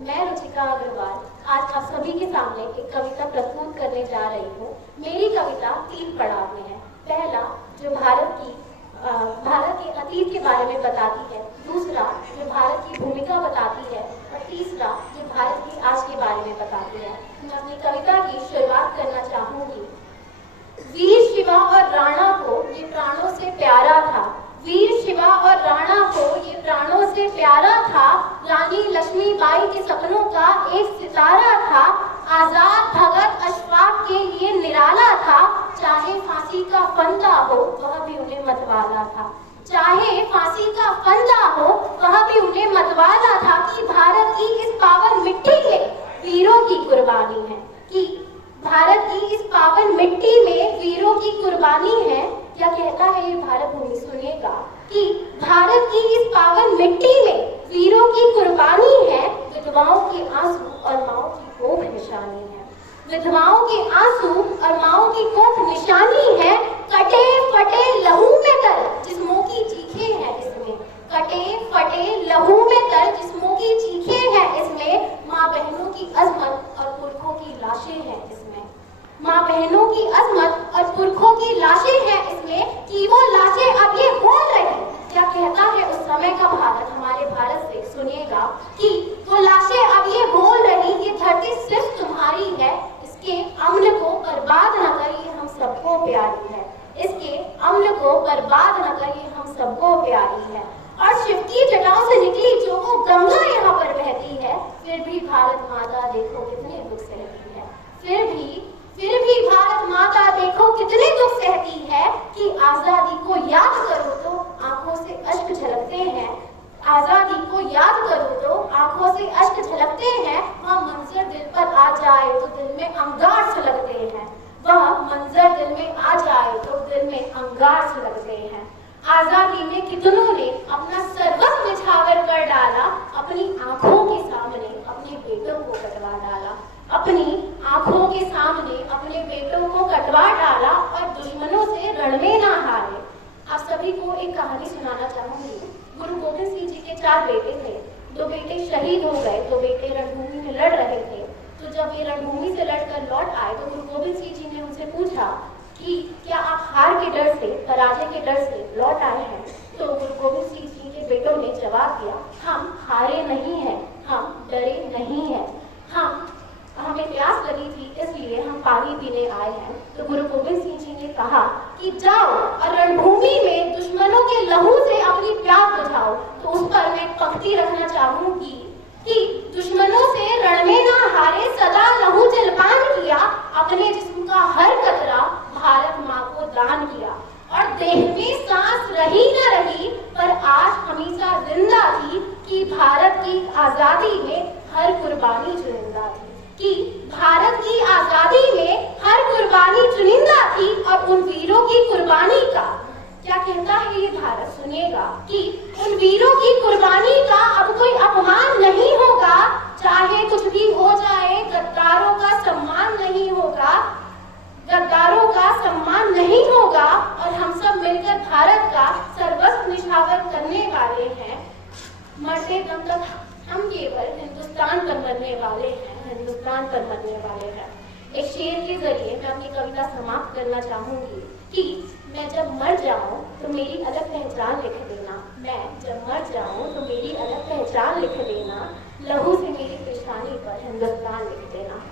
मैं रुचिका अग्रवाल आज आप सभी के सामने एक कविता प्रस्तुत करने जा रही हूँ। मेरी कविता 3 पड़ाव में है। पहला जो भारत के अतीत के बारे में बताती है, दूसरा जो भारत की भूमिका बताती है और तीसरा जो भारत की आज के बारे में बताती है। मैं अपनी कविता की शुरुआत करना चाहूंगी। वीर शिवा और राणा को ये प्राणों से प्यारा था, वीर शिवा और राणा को ये प्राणों से प्यारा था। रानी लक्ष्मीबाई के सपनों का एक सितारा था। आजाद भगत अशफाक के लिए निराला था। चाहे फांसी का फंदा हो वह भी उन्हें मतवाला था, चाहे फांसी का फंदा हो वह भी उन्हें मतवाला था। कि भारत की इस पावन मिट्टी में वीरों की कुर्बानी है, कि भारत की इस पावन मिट्टी में वीरों की कुर्बानी है। क्या कहता है ये भारत भूमि, सुनिएगा कि भारत की इस पावन मिट्टी में वीरों की कुर्बानी है। विधवाओं के आंसू और माओ की कोख निशानी है, विधवाओं के आंसू और माओ की कोख निशानी है। कटे फटे लहू में तर जिस्मों की चीखें हैं इसमें, कटे फटे लहू में तर जिस्मों की चीखें हैं इसमें। माँ बहनों की अजमत और पुरखों की लाशें हैं इसमें, माँ बहनों की अजमत और पुरखों की लाशें हैं इसमें। कि वो लाशें अब ये बोल रही, क्या कहता है उस समय का भारत हमारे भारत से, सुनिएगा कि वो लाशें अब ये बोल रही, ये धरती सिर्फ तुम्हारी है, इसके अम्ल को बर्बाद न करिए हम सबको प्यारी है, इसके अम्ल को बर्बाद न करिए हम सबको प्यारी है। और शिव की जटाओं से निकली जो वो गंगा यहाँ पर बहती है, फिर भी भारत माता देखो कितने दुख सहती है, फिर भी भारत माता देखो कितने दुख सहती है। कि आजादी को याद करो तो आंखों से अश्क झलकते हैं, आजादी को याद करो तो आंखों से अश्क झलकते हैं। वह मंजर दिल पर आ जाए तो दिल में अंगार सुलगते हैं, वह मंजर दिल में आ जाए तो दिल में अंगार सुलगते हैं। आजादी में कितनों ने अपना सर्वस्व निछावर कर डाला, अपनी आंखों के सामने अपने बेटों को कटवा डाला, अपनी आंखों के सामने अपने बेटों को कटवा डाला और दुश्मनों से रण में ना हारे। आप सभी को एक कहानी सुनाना चाहूंगी। गुरु गोविंद सिंह जी के 4 बेटे थे, 2 बेटे शहीद हो गए, 2 बेटे रणभूमि में लड़ रहे थे। तो जब ये रणभूमि से लड़कर लौट आए तो गुरु गोविंद सिंह जी ने उनसे पूछा कि क्या आप हार के डर से, पराजय के डर से लौट आए हैं? तो गुरु गोविंद सिंह जी के बेटों ने जवाब दिया, हम हारे नहीं हैं, हम डरे नहीं हैं, हमें प्यास लगी थी इसलिए हम पानी पीने आए हैं। तो गुरु गोविंद सिंह जी ने कहा कि जाओ और रणभूमि में दुश्मनों के लहू से अपनी प्यास बुझाओ। तो उस पर मैं पंक्ति रखना चाहूंगी कि दुश्मनों से रण में ना हारे, सदा लहू जलपान किया, अपने जिस्म का हर कतरा भारत माँ को दान किया। और देह में सांस रही न रही पर आज हमेशा जिंदा थी। कि भारत की आजादी में हर कुर्बानी चुनिंदा थी, कि भारत की आजादी में हर कुर्बानी चुनिंदा थी। और उन वीरों की कुर्बानी का क्या कहता है ये भारत, सुनिएगा कि उन वीरों की कुर्बानी का अब कोई अपमान नहीं होगा। चाहे कुछ भी हो जाए गद्दारों का सम्मान नहीं होगा, गद्दारों का सम्मान नहीं होगा। और हम सब मिलकर भारत का सर्वस्व निछावर करने वाले हैं। मरते दम तक हम केवल हिंदुस्तान पर मरने वाले हैं, हिंदुस्तान पर मरने वाले हैं। एक शेर के जरिए मैं अपनी कविता समाप्त करना चाहूंगी कि मैं जब मर जाऊं तो मेरी अलग पहचान लिख देना, मैं जब मर जाऊं तो मेरी अलग पहचान लिख देना, लहू से मेरी पेशानी पर हिंदुस्तान लिख देना।